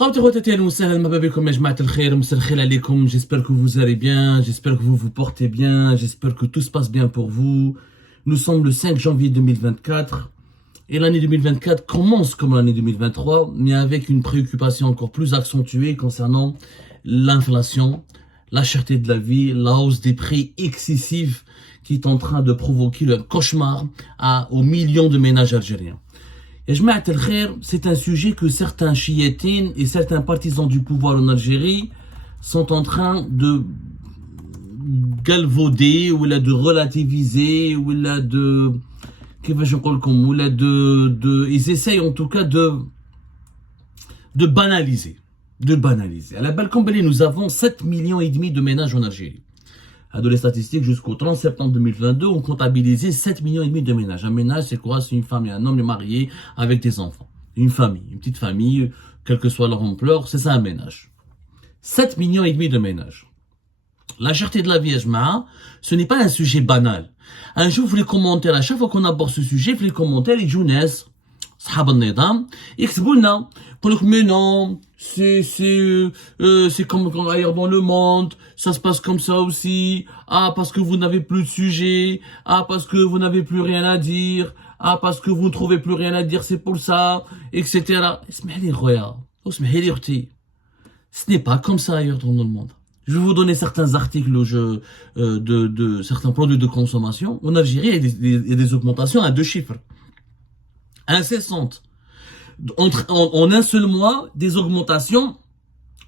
J'espère que vous allez bien, j'espère que vous vous portez bien, j'espère que tout se passe bien pour vous. Nous sommes le 5 janvier 2024 et l'année 2024 commence comme l'année 2023, mais avec une préoccupation encore plus accentuée concernant l'inflation, la cherté de la vie, la hausse des prix excessifs qui est en train de provoquer le cauchemar aux millions de ménages algériens. Et c'est un sujet que certains chiétines et certains partisans du pouvoir en Algérie sont en train de galvauder, ou de relativiser, ou ils essayent en tout cas de banaliser. À la balle, nous avons 7,5 millions de ménages en Algérie. Les statistiques jusqu'au 30 septembre 2022 ont comptabilisé 7,5 millions de ménages. Un ménage, c'est quoi? C'est une femme et un homme mariés avec des enfants. Une famille, une petite famille, quelle que soit leur ampleur, c'est ça un ménage. 7,5 millions de ménages. La cherté de la vie, ce n'est pas un sujet banal. Un jour, vous les commentaires, à chaque fois qu'on aborde ce sujet, vous les commentaires, les Jounes, صحاب النظام يكتبوا لنا يقول لك mais non c'est comme ailleurs dans le monde, ça se passe comme ça aussi, parce que vous n'avez plus de sujet, parce que vous n'avez plus rien à dire, parce que vous ne trouvez plus rien à dire, c'est pour ça, etc. اسمحي خويا اسمحي اختي, ce n'est pas comme ça ailleurs dans le monde. Je vais vous donner certains articles de certains produits de consommation. En Algérie, il y a des augmentations à 2 chiffres incessantes. En un seul mois, des augmentations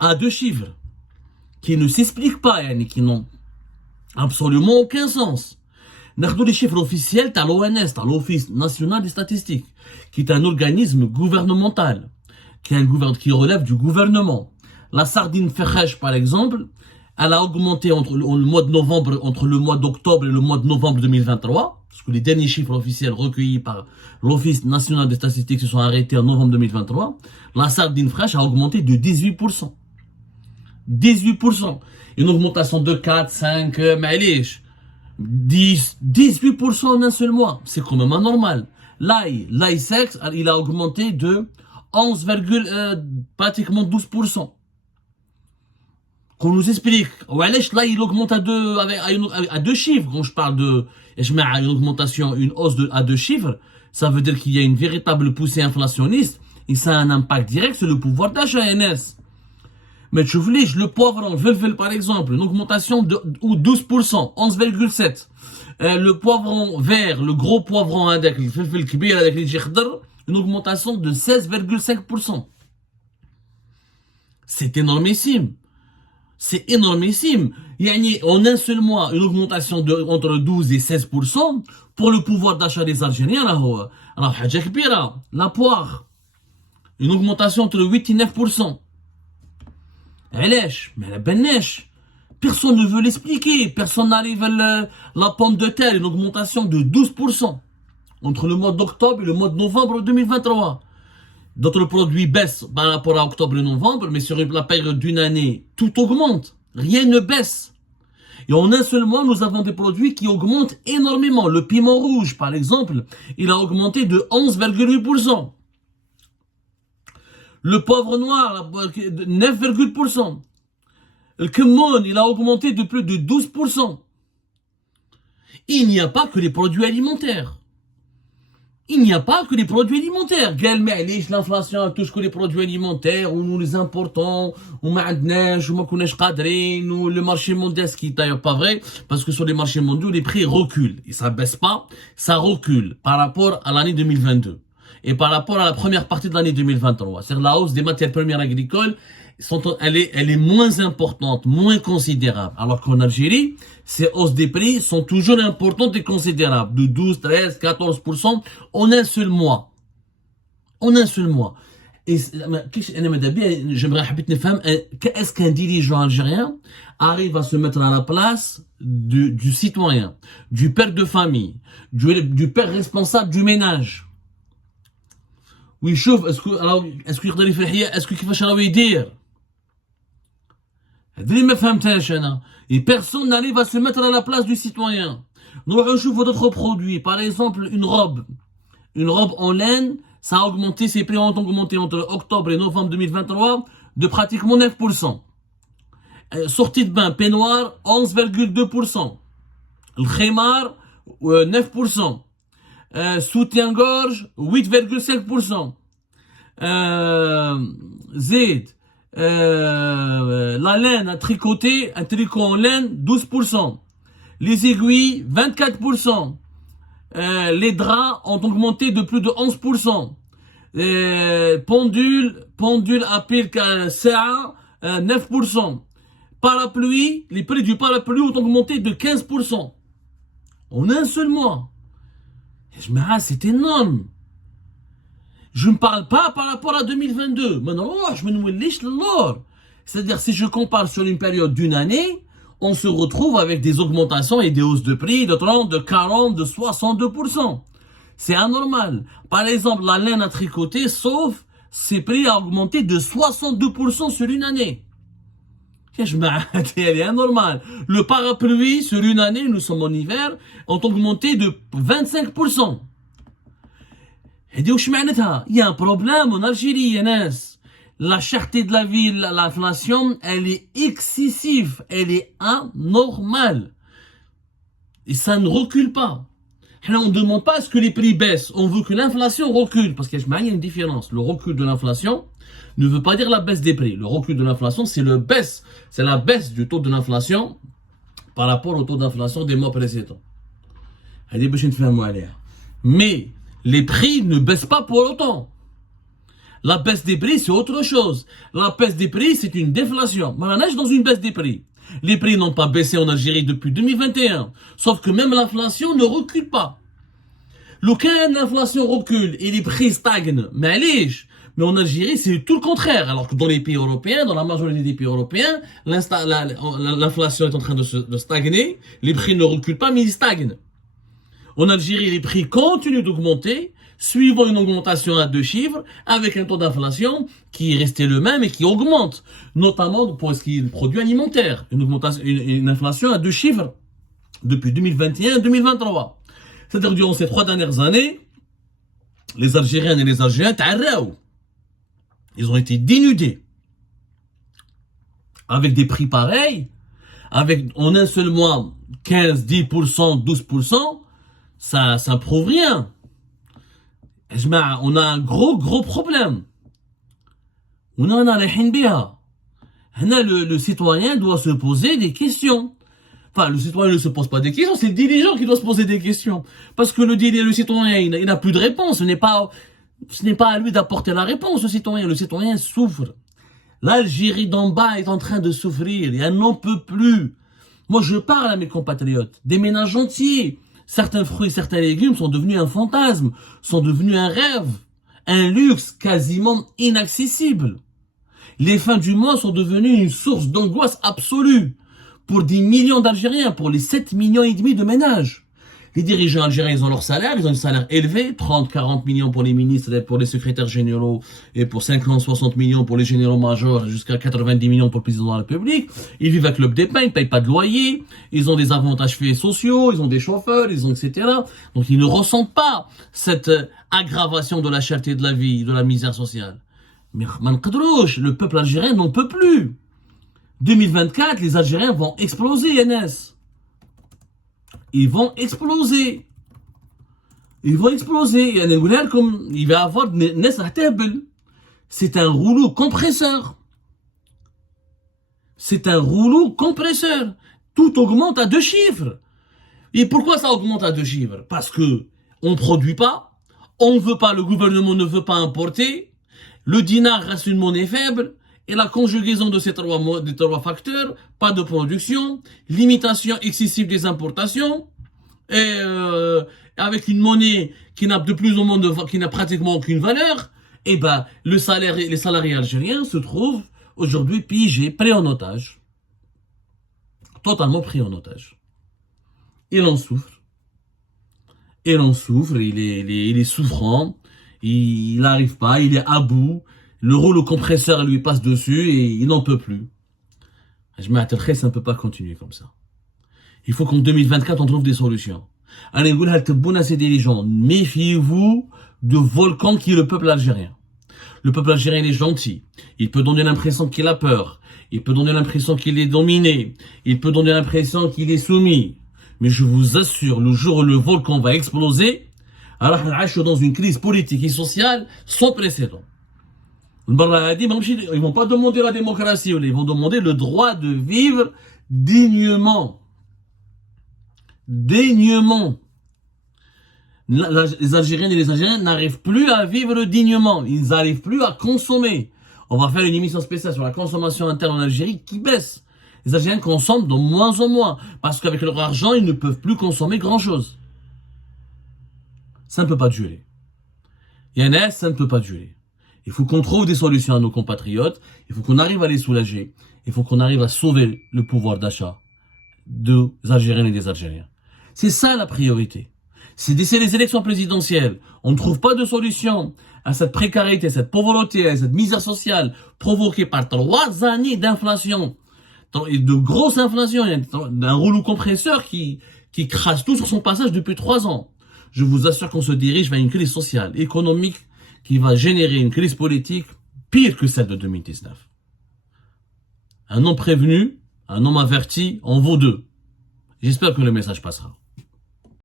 à 2 chiffres qui ne s'expliquent pas, qui n'ont absolument aucun sens. Nous avons les chiffres officiels de l'ONS, l'Office national des statistiques, qui est un organisme gouvernemental, qui relève du gouvernement. La sardine Ferrèche, par exemple, elle a augmenté entre le mois d'octobre et le mois de novembre 2023, parce que les derniers chiffres officiels recueillis par l'Office national des statistiques se sont arrêtés en novembre 2023. La sardine fraîche a augmenté de 18%. 18%. Une augmentation de 4, 5, 18% en un seul mois. C'est quand même anormal. L'ail sec, il a augmenté de 11, pratiquement 12%. Qu'on nous explique, là il augmente à 2 chiffres. Quand je parle de une augmentation, une hausse à 2 chiffres, ça veut dire qu'il y a une véritable poussée inflationniste et ça a un impact direct sur le pouvoir d'achat NS. Mais tu vois, le poivron, par exemple, une augmentation de 12%, 11,7%. Le poivron vert, le gros poivron avec une augmentation de 16,5%. C'est énormissime. C'est énormissime. En un seul mois, une augmentation entre 12 et 16% pour le pouvoir d'achat des Algériens. La poire, une augmentation entre 8 et 9%. Mais la benèche, personne ne veut l'expliquer. Personne n'arrive à la pomme de terre, une augmentation de 12% entre le mois d'octobre et le mois de novembre 2023. D'autres produits baissent par rapport à octobre et novembre, mais sur la période d'une année, tout augmente. Rien ne baisse. Et en un seul mois, nous avons des produits qui augmentent énormément. Le piment rouge, par exemple, il a augmenté de 11,8%. Le poivre noir, 9,8%. Le kemmoun, il a augmenté de plus de 12%. Il n'y a pas que les produits alimentaires. Il n'y a pas que les produits alimentaires. L'inflation touche que les produits alimentaires, ou nous les importons, ou le marché mondial, ce qui est d'ailleurs pas vrai, parce que sur les marchés mondiaux, les prix reculent. Et ça baisse pas, ça recule par rapport à l'année 2022. Et par rapport à la première partie de l'année 2023. C'est-à-dire la hausse des matières premières agricoles, elle est moins importante, moins considérable. Alors qu'en Algérie, ces hausses des prix sont toujours importantes et considérables. De 12, 13, 14% en un seul mois. En un seul mois. Et j'aimerais savoir, est-ce qu'un dirigeant algérien arrive à se mettre à la place du citoyen, du père de famille, du père responsable du ménage? Oui, chauffe, est-ce que كيفاش راهو يدير؟ هذا اللي ما فهمتهاش انا. Et personne n'arrive à se mettre à la place du citoyen. Nous retrouvons d'autres produits, par exemple une robe en laine, ça a augmenté, ses prix ont augmenté entre octobre et novembre 2023 de pratiquement 9%. Sortie de bain, peignoir, 11,2%. Le khimar, 9%. Soutien-gorge, 8,5%. Zed, la laine à tricoter, un tricot en laine, 12%. Les aiguilles, 24%. Les draps ont augmenté de plus de 11%. Pendule à pile SAA, 9%. Parapluie, les prix du parapluie ont augmenté de 15%. En un seul mois. C'est énorme. Je ne parle pas par rapport à 2022. Maintenant, je me nourris l'or. C'est-à-dire, si je compare sur une période d'une année, on se retrouve avec des augmentations et des hausses de prix de 30, de 40, de 62%. C'est anormal. Par exemple, la laine à tricoter, sauf ses prix a augmenté de 62% sur une année. Elle est anormale. Le parapluie, sur une année, nous sommes en hiver, ont augmenté de 25%. Il y a un problème en Algérie, Yanis. La cherté de la vie, l'inflation, elle est excessive, elle est anormale. Et ça ne recule pas. On ne demande pas à ce que les prix baissent, on veut que l'inflation recule, parce qu'il y a une différence. Le recul de l'inflation ne veut pas dire la baisse des prix. Le recul de l'inflation, c'est la baisse du taux de l'inflation par rapport au taux d'inflation des mois précédents. Mais les prix ne baissent pas pour autant. La baisse des prix, c'est autre chose. La baisse des prix, c'est une déflation. Mais on est dans une baisse des prix. Les prix n'ont pas baissé en Algérie depuis 2021. Sauf que même l'inflation ne recule pas. L'inflation recule et les prix stagnent. Mais en Algérie, c'est tout le contraire. Alors que dans les pays européens, dans la majorité des pays européens, l'inflation est en train de stagner. Les prix ne reculent pas, mais ils stagnent. En Algérie, les prix continuent d'augmenter, suivant une augmentation à 2 chiffres, avec un taux d'inflation qui est resté le même et qui augmente, notamment pour ce qui est le produit alimentaire. Une inflation à 2 chiffres depuis 2021 et 2023. C'est-à-dire, durant ces 3 dernières années, les Algériennes et les Algériens, ils ont été dénudés. Avec des prix pareils, avec en un seul mois 15, 10%, 12%, ça prouve rien. On a un gros problème. Le citoyen doit se poser des questions. Enfin, le citoyen ne se pose pas des questions, c'est le dirigeant qui doit se poser des questions. Parce que le citoyen, il n'a plus de réponse. Ce n'est pas à lui d'apporter la réponse au citoyen. Le citoyen souffre. L'Algérie d'en bas est en train de souffrir. Et elle n'en peut plus. Moi, je parle à mes compatriotes, des ménages entiers. Certains fruits, certains légumes sont devenus un fantasme, sont devenus un rêve, un luxe quasiment inaccessible. Les fins du mois sont devenues une source d'angoisse absolue pour des millions d'Algériens, pour les 7,5 millions de ménages. Les dirigeants algériens, ils ont leur salaire, ils ont un salaire élevé, 30, 40 millions pour les ministres, pour les secrétaires généraux, et pour 50, 60 millions pour les généraux majors, jusqu'à 90 millions pour le président de la République. Ils vivent avec le des pains, ils payent pas de loyer, ils ont des avantages sociaux, ils ont des chauffeurs, ils ont etc. Donc ils ne ressentent pas cette aggravation de la cherté de la vie, de la misère sociale. Mais le peuple algérien n'en peut plus. 2024, les Algériens vont exploser, Yanis. Ils vont exploser. Il va avoir c'est un rouleau compresseur. Tout augmente à 2 chiffres. Et pourquoi ça augmente à 2 chiffres? Parce que on produit pas, le gouvernement ne veut pas importer, le dinar reste une monnaie faible, et la conjugaison de ces 3 facteurs, pas de production, limitation excessive des importations, et avec une monnaie qui n'a de plus en moins qui n'a pratiquement aucune valeur, et les salariés algériens se trouvent aujourd'hui pillés, pris en otage. Totalement pris en otage. Il en souffre, il est souffrant, il n'arrive pas, il est à bout. Le rouleau compresseur lui passe dessus et il n'en peut plus. Ça ne peut pas continuer comme ça. Il faut qu'en 2024, on trouve des solutions. Allez, ces dirigeants, méfiez-vous du volcan qui est le peuple algérien. Le peuple algérien est gentil. Il peut donner l'impression qu'il a peur. Il peut donner l'impression qu'il est dominé. Il peut donner l'impression qu'il est soumis. Mais je vous assure, le jour où le volcan va exploser, alors on est dans une crise politique et sociale sans précédent. Ils ne vont pas demander la démocratie, ils vont demander le droit de vivre dignement. Dignement. Les Algériennes et les Algériens n'arrivent plus à vivre dignement. Ils n'arrivent plus à consommer. On va faire une émission spéciale sur la consommation interne en Algérie qui baisse. Les Algériens consomment de moins en moins. Parce qu'avec leur argent, ils ne peuvent plus consommer grand-chose. Ça ne peut pas durer. Yannis, ça ne peut pas durer. Il faut qu'on trouve des solutions à nos compatriotes. Il faut qu'on arrive à les soulager. Il faut qu'on arrive à sauver le pouvoir d'achat des Algériennes et des Algériens. C'est ça la priorité. C'est d'ici les élections présidentielles, on ne trouve pas de solution à cette précarité, cette pauvreté, à cette misère sociale provoquée par 3 années d'inflation, de grosse inflation, d'un rouleau compresseur qui crache tout sur son passage depuis 3 ans. Je vous assure qu'on se dirige vers une crise sociale, économique, qui va générer une crise politique pire que celle de 2019. Un homme prévenu, un homme averti, en vaut 2. J'espère que le message passera.